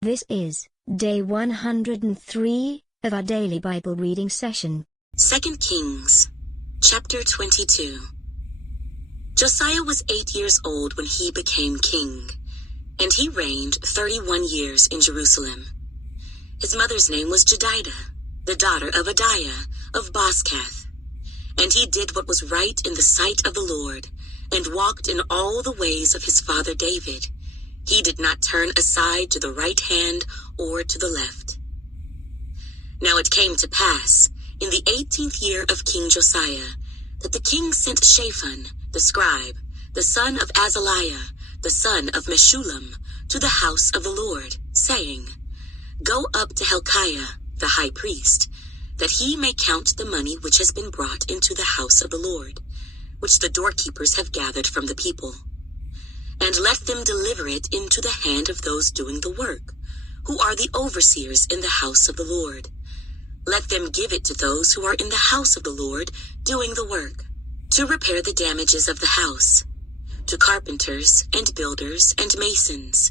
This is day 103 of our daily Bible reading session. 2 Kings, chapter 22. Josiah was 8 years old when he became king, and he reigned 31 years in Jerusalem. His mother's name was Jedidah, the daughter of Adaiah of Bozkath. And he did what was right in the sight of the Lord, and walked in all the ways of his father David. He did not turn aside to the right hand or to the left. Now it came to pass, in the 18th year of King Josiah, that the king sent Shaphan, the scribe, the son of Azaliah, the son of Meshullam, to the house of the Lord, saying, Go up to Hilkiah, the high priest, that he may count the money which has been brought into the house of the Lord, which the doorkeepers have gathered from the people. And let them deliver it into the hand of those doing the work, who are the overseers in the house of the Lord. Let them give it to those who are in the house of the Lord doing the work, to repair the damages of the house, to carpenters and builders and masons,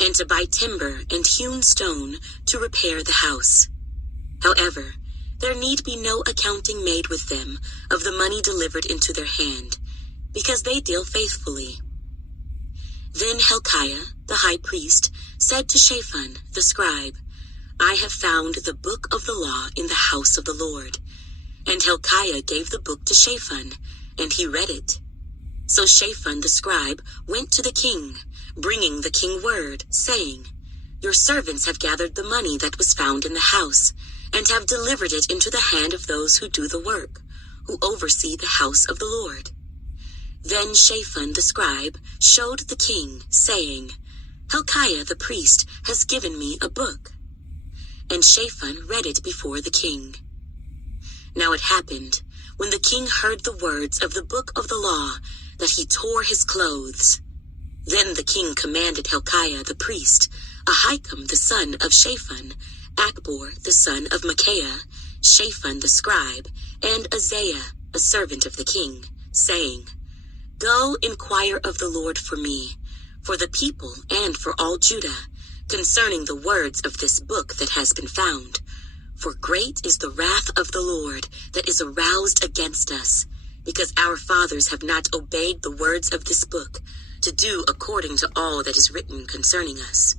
and to buy timber and hewn stone to repair the house. However, there need be no accounting made with them of the money delivered into their hand, because they deal faithfully. Then Hilkiah, the high priest, said to Shaphan, the scribe, I have found the book of the law in the house of the Lord. And Hilkiah gave the book to Shaphan, and he read it. So Shaphan the scribe went to the king, bringing the king word, saying, Your servants have gathered the money that was found in the house, and have delivered it into the hand of those who do the work, who oversee the house of the Lord. Then Shaphan the scribe showed the king, saying, Hilkiah the priest has given me a book. And Shaphan read it before the king. Now it happened, when the king heard the words of the book of the law, that he tore his clothes. Then the king commanded Hilkiah the priest, Ahikam the son of Shaphan, Achbor the son of Micaiah, Shaphan the scribe, and Azariah, a servant of the king, saying, Go inquire of the Lord for me, for the people and for all Judah, concerning the words of this book that has been found. For great is the wrath of the Lord that is aroused against us, because our fathers have not obeyed the words of this book, to do according to all that is written concerning us.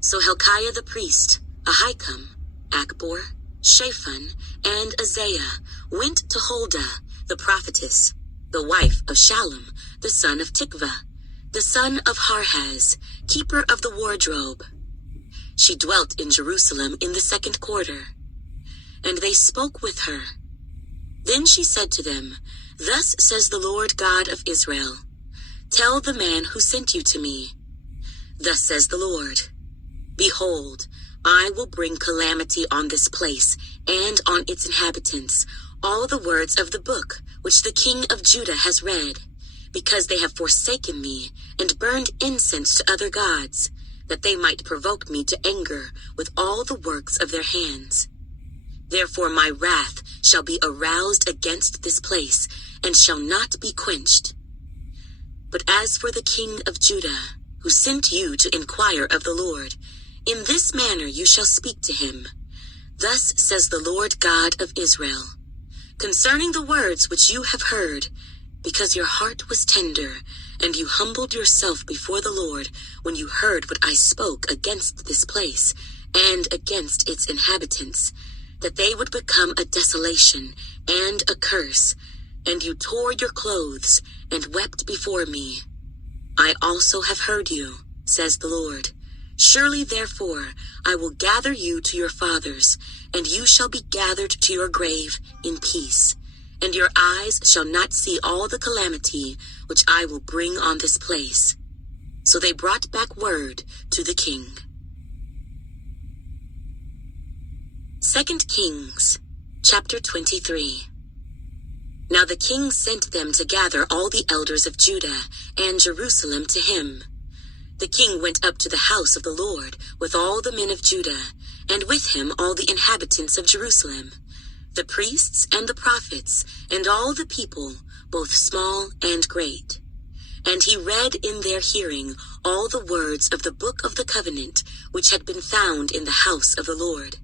So Hilkiah the priest, Ahikam, Achbor, Shaphan, and Azariah went to Huldah, the prophetess, the wife of Shallum, the son of Tikvah, the son of Harhaz, keeper of the wardrobe. She dwelt in Jerusalem in the 2nd quarter. And they spoke with her. Then she said to them, Thus says the Lord God of Israel, Tell the man who sent you to me. Thus says the Lord, Behold, I will bring calamity on this place and on its inhabitants, all the words of the book which the king of Judah has read, because they have forsaken me and burned incense to other gods, that they might provoke me to anger with all the works of their hands. Therefore my wrath shall be aroused against this place, and shall not be quenched. But as for the king of Judah, who sent you to inquire of the Lord, in this manner you shall speak to him. Thus says the Lord God of Israel, Concerning the words which you have heard, because your heart was tender, and you humbled yourself before the Lord when you heard what I spoke against this place, and against its inhabitants, that they would become a desolation and a curse, and you tore your clothes and wept before me. I also have heard you, says the Lord. Surely therefore I will gather you to your fathers, and you shall be gathered to your grave in peace, and your eyes shall not see all the calamity which I will bring on this place. So they brought back word to the king. 2 Kings, chapter 23. Now the king sent them to gather all the elders of Judah and Jerusalem to him. The king went up to the house of the Lord with all the men of Judah, and with him all the inhabitants of Jerusalem, the priests and the prophets, and all the people, both small and great. and he read in their hearing all the words of the book of the covenant which had been found in the house of the Lord.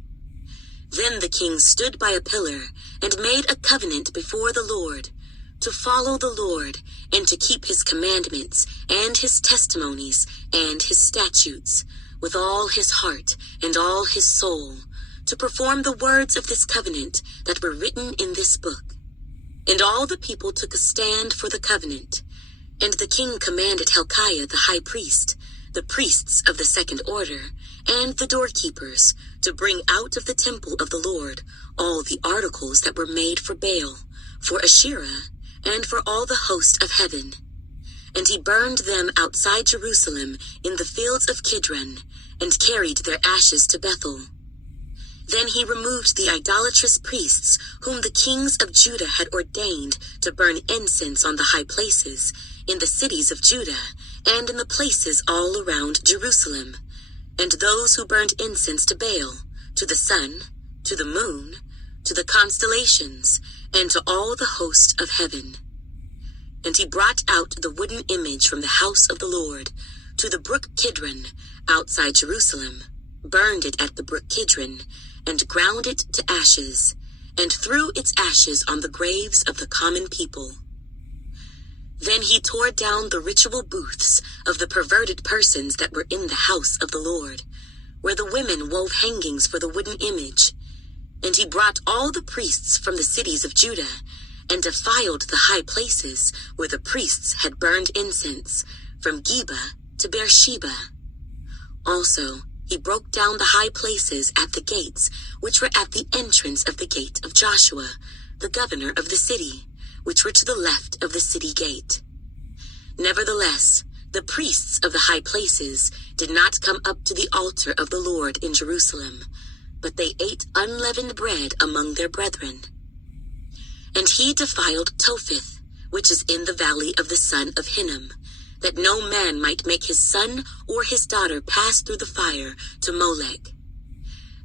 Then the king stood by a pillar and made a covenant before the Lord, to follow the Lord and to keep his commandments and his testimonies and his statutes with all his heart and all his soul, to perform the words of this covenant that were written in this book. And all the people took a stand for the covenant. And the king commanded Hilkiah the high priest, the priests of the second order, and the doorkeepers, to bring out of the temple of the Lord all the articles that were made for Baal, for Asherah, and for all the host of heaven. And he burned them outside Jerusalem in the fields of Kidron, and carried their ashes to Bethel. Then he removed the idolatrous priests whom the kings of Judah had ordained to burn incense on the high places in the cities of Judah and in the places all around Jerusalem, and those who burned incense to Baal, to the sun, to the moon, to the constellations, and to all the host of heaven. And he brought out the wooden image from the house of the Lord to the brook Kidron outside Jerusalem, burned it at the brook Kidron, and ground it to ashes, and threw its ashes on the graves of the common people. Then he tore down the ritual booths of the perverted persons that were in the house of the Lord, where the women wove hangings for the wooden image. And he brought all the priests from the cities of Judah, and defiled the high places where the priests had burned incense, from Geba to Beersheba. Also, he broke down the high places at the gates, which were at the entrance of the gate of Joshua, the governor of the city, which were to the left of the city gate. Nevertheless, the priests of the high places did not come up to the altar of the Lord in Jerusalem, but they ate unleavened bread among their brethren. And he defiled Topheth, which is in the valley of the son of Hinnom, that no man might make his son or his daughter pass through the fire to Molech.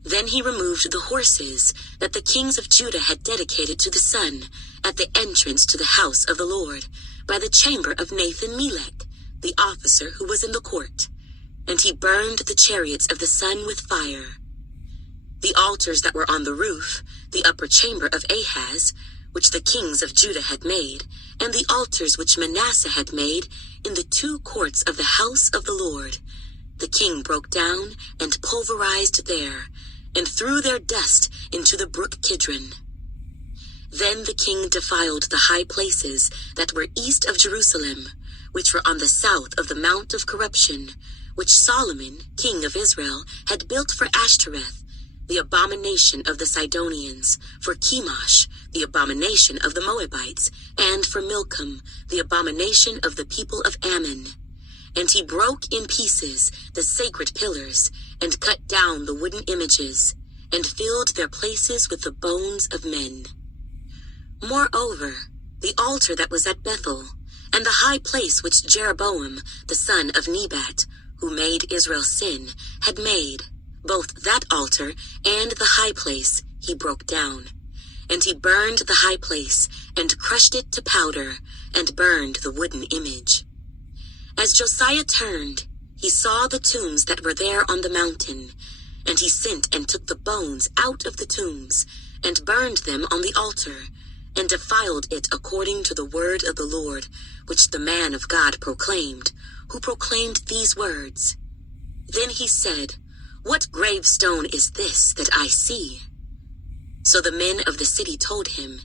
Then he removed the horses that the kings of Judah had dedicated to the sun at the entrance to the house of the Lord, by the chamber of Nathan-Melech, the officer who was in the court, and he burned the chariots of the sun with fire. The altars that were on the roof, the upper chamber of Ahaz, which the kings of Judah had made, and the altars which Manasseh had made in the two courts of the house of the Lord, the king broke down and pulverized there, and threw their dust into the brook Kidron. Then the king defiled the high places that were east of Jerusalem, which were on the south of the Mount of Corruption, which Solomon, king of Israel, had built for Ashtoreth, the abomination of the Sidonians, for Chemosh, the abomination of the Moabites, and for Milcom, the abomination of the people of Ammon. And he broke in pieces the sacred pillars, and cut down the wooden images, and filled their places with the bones of men. Moreover, the altar that was at Bethel, and the high place which Jeroboam, the son of Nebat, who made Israel sin, had made, both that altar and the high place he broke down. And he burned the high place, and crushed it to powder, and burned the wooden image. As Josiah turned, he saw the tombs that were there on the mountain, and he sent and took the bones out of the tombs, and burned them on the altar, and defiled it according to the word of the Lord, which the man of God proclaimed, who proclaimed these words. Then he said, "What gravestone is this that I see?" So the men of the city told him,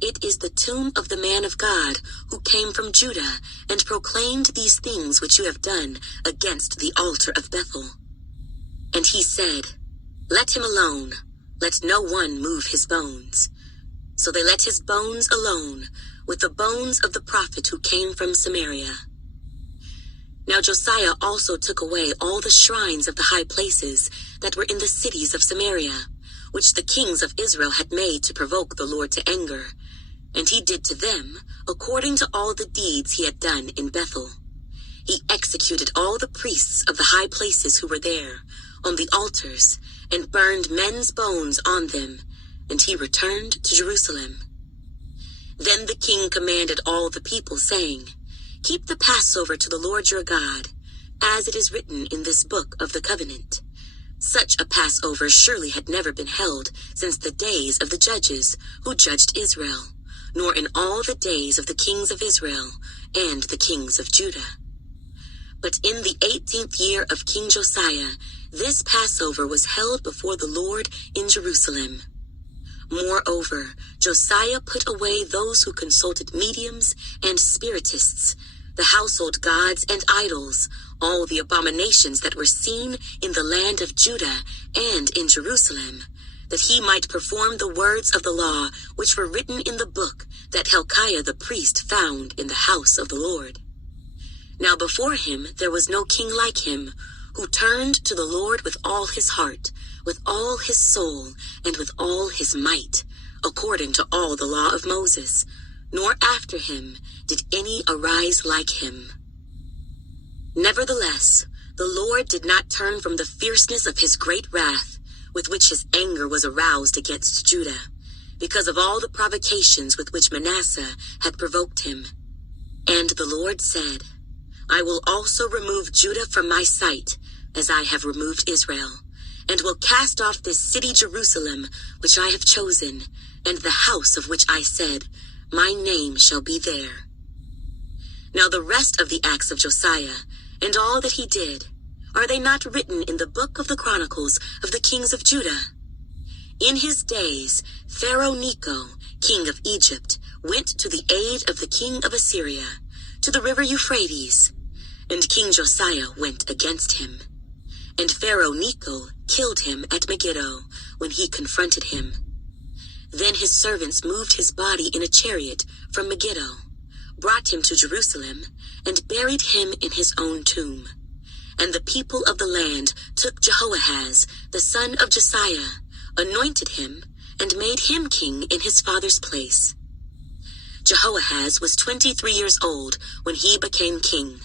"It is the tomb of the man of God who came from Judah and proclaimed these things which you have done against the altar of Bethel." And he said, "Let him alone, let no one move his bones." So they let his bones alone, with the bones of the prophet who came from Samaria. Now Josiah also took away all the shrines of the high places that were in the cities of Samaria, which the kings of Israel had made to provoke the Lord to anger, and he did to them according to all the deeds he had done in Bethel. He executed all the priests of the high places who were there, on the altars, and burned men's bones on them, and he returned to Jerusalem. Then the king commanded all the people, saying, Keep the Passover to the Lord your God, as it is written in this book of the covenant. Such a Passover surely had never been held since the days of the judges who judged Israel, nor in all the days of the kings of Israel and the kings of Judah. But in the 18th year of King Josiah, this Passover was held before the Lord in Jerusalem. Moreover, Josiah put away those who consulted mediums and spiritists, the household gods and idols, all the abominations that were seen in the land of Judah and in Jerusalem, that he might perform the words of the law which were written in the book that Hilkiah the priest found in the house of the Lord. Now before him there was no king like him, who turned to the Lord with all his heart, with all his soul, and with all his might, according to all the law of Moses, nor after him did any arise like him. Nevertheless, the Lord did not turn from the fierceness of his great wrath, with which his anger was aroused against Judah, because of all the provocations with which Manasseh had provoked him. And the Lord said, I will also remove Judah from my sight, as I have removed Israel, and will cast off this city Jerusalem, which I have chosen, and the house of which I said, my name shall be there. Now the rest of the acts of Josiah, and all that he did, are they not written in the book of the Chronicles of the kings of Judah? In his days, Pharaoh Necho, king of Egypt, went to the aid of the king of Assyria, to the river Euphrates, and King Josiah went against him. And Pharaoh Necho killed him at Megiddo when he confronted him. Then his servants moved his body in a chariot from Megiddo, brought him to Jerusalem, and buried him in his own tomb. And the people of the land took Jehoahaz, the son of Josiah, anointed him, and made him king in his father's place. Jehoahaz was 23 years old when he became king,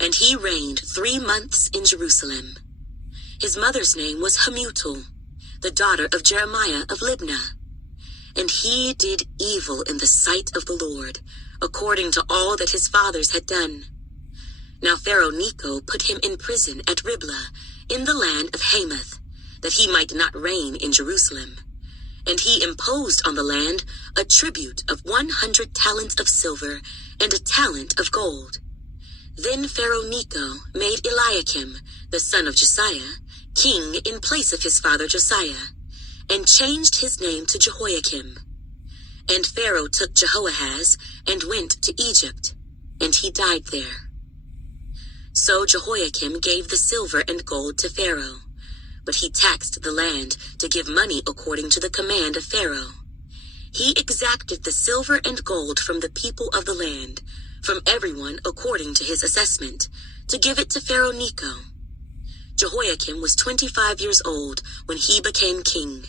and he reigned 3 months in Jerusalem. His mother's name was Hamutal, the daughter of Jeremiah of Libnah. And he did evil in the sight of the Lord, according to all that his fathers had done. Now Pharaoh Necho put him in prison at Riblah, in the land of Hamath, that he might not reign in Jerusalem. And he imposed on the land a tribute of 100 talents of silver and a talent of gold. Then Pharaoh Necho made Eliakim, the son of Josiah, king in place of his father Josiah, and changed his name to Jehoiakim. And Pharaoh took Jehoahaz and went to Egypt, and he died there. So Jehoiakim gave the silver and gold to Pharaoh, but he taxed the land to give money according to the command of Pharaoh. He exacted the silver and gold from the people of the land, from everyone according to his assessment, to give it to Pharaoh Necho. Jehoiakim was 25 years old when he became king,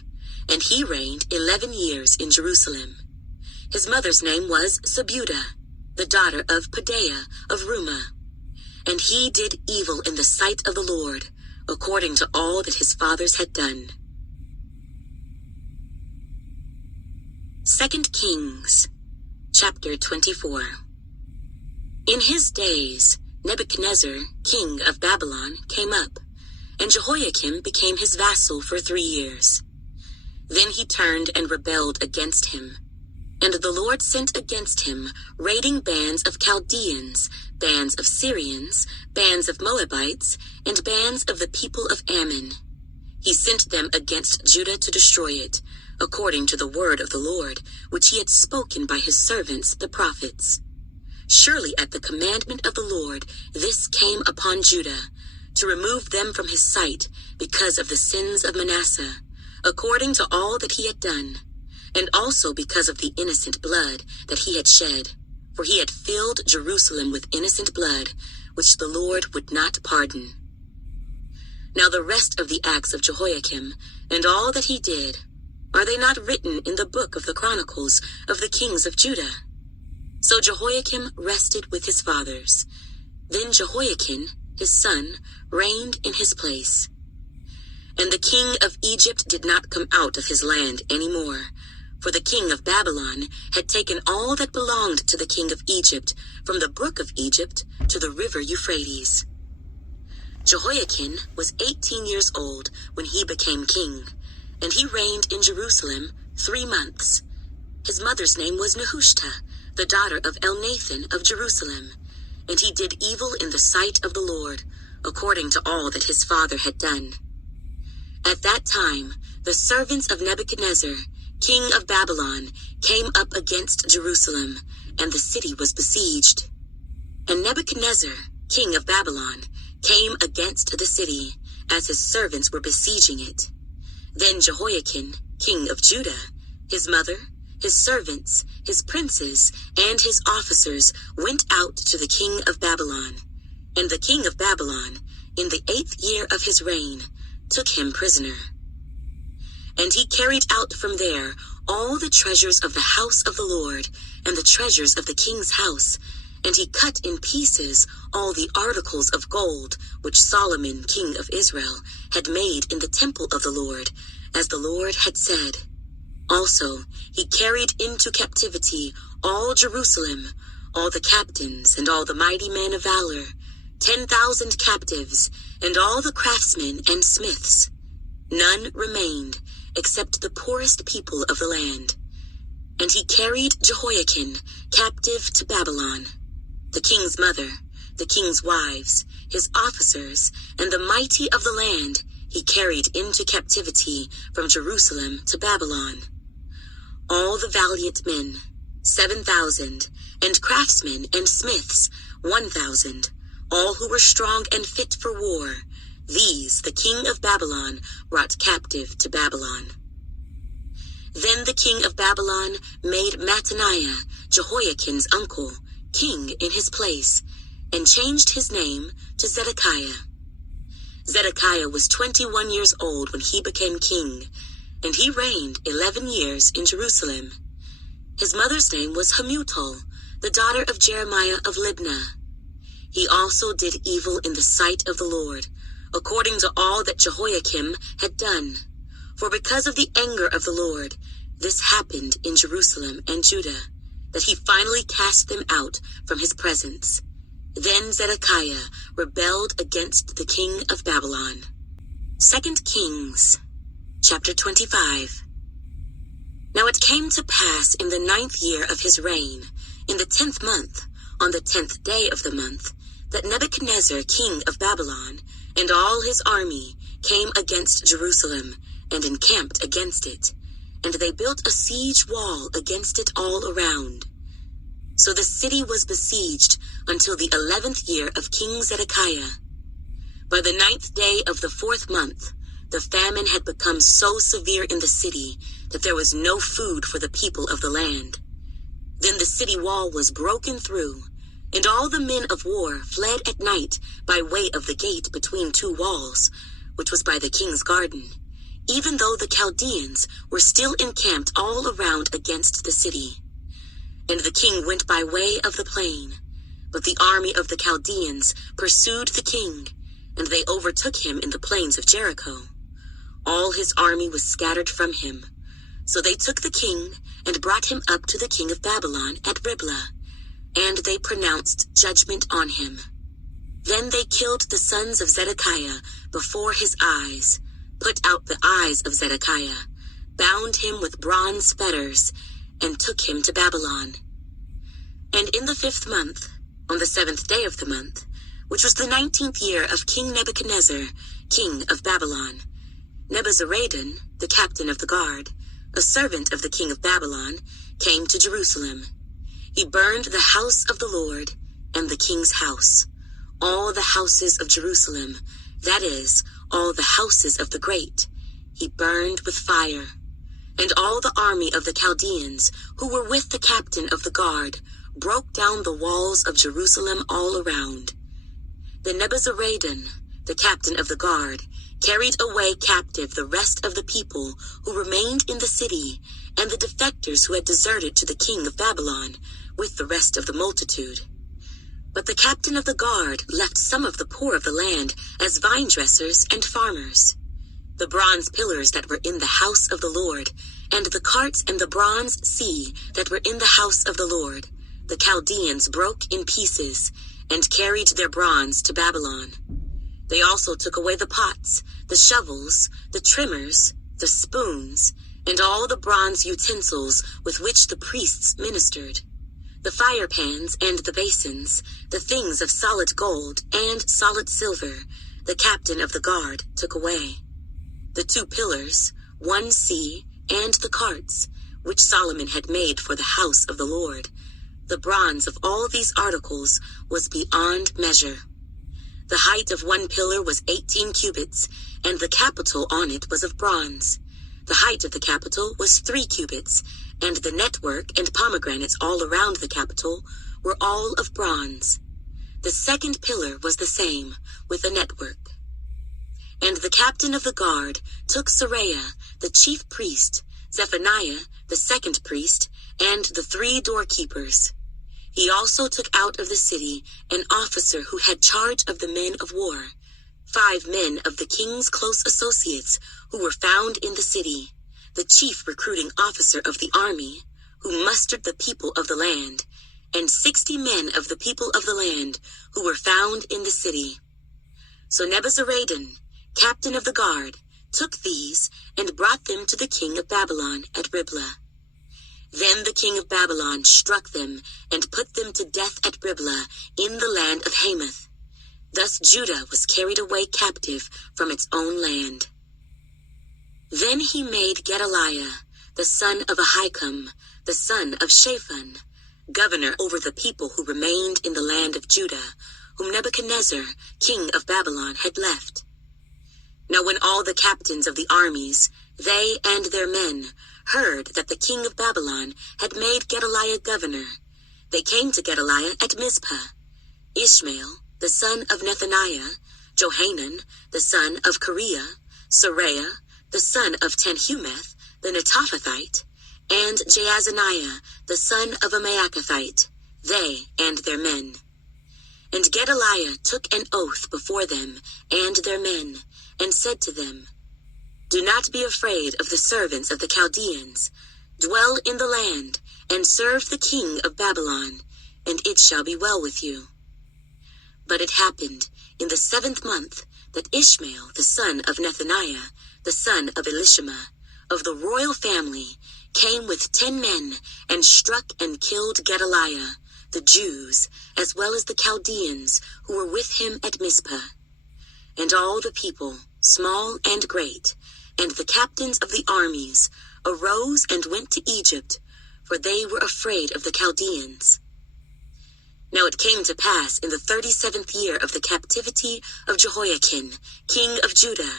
and he reigned 11 years in Jerusalem. His mother's name was Sebudah, the daughter of Pedaiah of Rumah. And he did evil in the sight of the Lord, according to all that his fathers had done. 2 Kings, chapter 24. In his days, Nebuchadnezzar, king of Babylon, came up, and Jehoiakim became his vassal for 3 years. Then he turned and rebelled against him. And the Lord sent against him raiding bands of Chaldeans, bands of Syrians, bands of Moabites, and bands of the people of Ammon. He sent them against Judah to destroy it, according to the word of the Lord, which he had spoken by his servants the prophets. Surely at the commandment of the Lord this came upon Judah, to remove them from his sight because of the sins of Manasseh, according to all that he had done, and also because of the innocent blood that he had shed, for he had filled Jerusalem with innocent blood, which the Lord would not pardon. Now the rest of the acts of Jehoiakim, and all that he did, are they not written in the book of the Chronicles of the kings of Judah? So Jehoiakim rested with his fathers. Then Jehoiakim, his son, reigned in his place. And the king of Egypt did not come out of his land any more, For the king of Babylon had taken all that belonged to the king of Egypt, from the brook of Egypt to the river Euphrates. Jehoiakim was 18 years old when he became king, and he reigned in Jerusalem 3 months. His mother's name was Nehushta, the daughter of Elnathan of Jerusalem, and he did evil in the sight of the Lord, according to all that his father had done. At that time, the servants of Nebuchadnezzar, king of Babylon, came up against Jerusalem, and the city was besieged. And Nebuchadnezzar, king of Babylon, came against the city, as his servants were besieging it. Then Jehoiakim, king of Judah, his mother, his servants, his princes, and his officers went out to the king of Babylon. And the king of Babylon, in the 8th year of his reign, took him prisoner. And he carried out from there all the treasures of the house of the Lord, and the treasures of the king's house, and he cut in pieces all the articles of gold which Solomon, king of Israel, had made in the temple of the Lord, as the Lord had said. Also he carried into captivity all Jerusalem, all the captains and all the mighty men of valor, 10,000 captives, and all the craftsmen and smiths. None remained, except the poorest people of the land. And he carried Jehoiakim captive to Babylon. The king's mother, the king's wives, his officers, and the mighty of the land he carried into captivity from Jerusalem to Babylon. All the valiant men, 7,000, and craftsmen and smiths, 1,000, all who were strong and fit for war, these the king of Babylon brought captive to Babylon. Then the king of Babylon made Mattaniah, Jehoiakim's uncle, king in his place, and changed his name to Zedekiah. Zedekiah was 21 years old when he became king, and he reigned 11 years in Jerusalem. His mother's name was Hamutal, the daughter of Jeremiah of Libnah. He also did evil in the sight of the Lord, according to all that Jehoiakim had done. For because of the anger of the Lord, this happened in Jerusalem and Judah, that he finally cast them out from his presence. Then Zedekiah rebelled against the king of Babylon. 2 Kings, chapter 25. Now it came to pass in the 9th year of his reign, in the 10th month, on the 10th day of the month, that Nebuchadnezzar, king of Babylon, and all his army came against Jerusalem, and encamped against it, and they built a siege wall against it all around. So the city was besieged until the 11th year of King Zedekiah. By the 9th day of the 4th month, the famine had become so severe in the city that there was no food for the people of the land. Then the city wall was broken through, and all the men of war fled at night by way of the gate between 2 walls, which was by the king's garden, even though the Chaldeans were still encamped all around against the city. And the king went by way of the plain, but the army of the Chaldeans pursued the king, and they overtook him in the plains of Jericho. All his army was scattered from him. So they took the king and brought him up to the king of Babylon at Riblah, and they pronounced judgment on him. Then they killed the sons of Zedekiah before his eyes, put out the eyes of Zedekiah, bound him with bronze fetters, and took him to Babylon. And in the 5th month, on the 7th day of the month, which was the 19th year of King Nebuchadnezzar, king of Babylon, Nebuzaradan, the captain of the guard, a servant of the king of Babylon, came to Jerusalem. He burned the house of the Lord and the king's house, all the houses of Jerusalem, that is, all the houses of the great, he burned with fire. And all the army of the Chaldeans, who were with the captain of the guard, broke down the walls of Jerusalem all around. Then Nebuzaradan, the captain of the guard, carried away captive the rest of the people who remained in the city, and the defectors who had deserted to the king of Babylon, with the rest of the multitude. But the captain of the guard left some of the poor of the land as vine dressers and farmers. the bronze pillars that were in the house of the Lord, and the carts and the bronze sea that were in the house of the Lord, the Chaldeans broke in pieces, and carried their bronze to Babylon. They also took away the pots, the shovels, the trimmers, the spoons, and all the bronze utensils with which the priests ministered, the fire pans and the basins, the things of solid gold and solid silver, the captain of the guard took away. The 2 pillars, 1 sea, and the carts, which Solomon had made for the house of the Lord, the bronze of all these articles was beyond measure. The height of 1 pillar was 18 cubits, and the capital on it was of bronze. The height of the capital was 3 cubits, and the network and pomegranates all around the capital were all of bronze. The 2nd pillar was the same, with a network. And the captain of the guard took Seraiah, the chief priest, Zephaniah, the 2nd priest, and the 3 doorkeepers. He also took out of the city an officer who had charge of the men of war, 5 men of the king's close associates who were found in the city, the chief recruiting officer of the army, who mustered the people of the land, and 60 men of the people of the land who were found in the city. So Nebuzaradan, captain of the guard, took these and brought them to the king of Babylon at Riblah. Then the king of Babylon struck them and put them to death at Riblah in the land of Hamath. Thus Judah was carried away captive from its own land. Then he made Gedaliah, the son of Ahikam, the son of Shaphan, governor over the people who remained in the land of Judah, whom Nebuchadnezzar, king of Babylon, had left. Now when all the captains of the armies, they and their men, heard that the king of Babylon had made Gedaliah governor, they came to Gedaliah at Mizpah. Ishmael, the son of Nethaniah, Johanan, the son of Kareah, Seraiah, the son of Tanhumeth, the Netophathite, and Jaazaniah, the son of a Maacathite, they and their men. And Gedaliah took an oath before them and their men, and said to them, Do not be afraid of the servants of the Chaldeans. Dwell in the land, and serve the king of Babylon, and it shall be well with you. But it happened in the 7th month that Ishmael, the son of Nethaniah, the son of Elishama, of the royal family, came with 10 men, and struck and killed Gedaliah, the Jews, as well as the Chaldeans who were with him at Mizpah. And all the people, small and great, and the captains of the armies, arose and went to Egypt, for they were afraid of the Chaldeans. Now it came to pass in the 37th year of the captivity of Jehoiakim, king of Judah,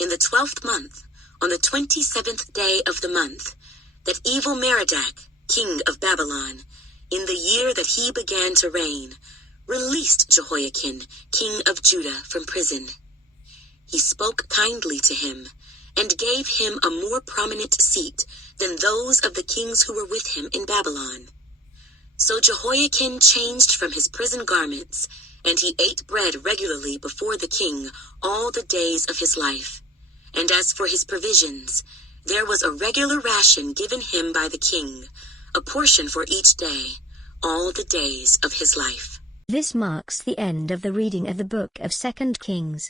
in the 12th month, on the 27th day of the month, that Evil-Merodach, king of Babylon, in the year that he began to reign, released Jehoiakim, king of Judah, from prison. He spoke kindly to him, and gave him a more prominent seat than those of the kings who were with him in Babylon. So Jehoiakim changed from his prison garments, and he ate bread regularly before the king all the days of his life. And as for his provisions, there was a regular ration given him by the king, a portion for each day, all the days of his life. This marks the end of the reading of the book of 2 Kings.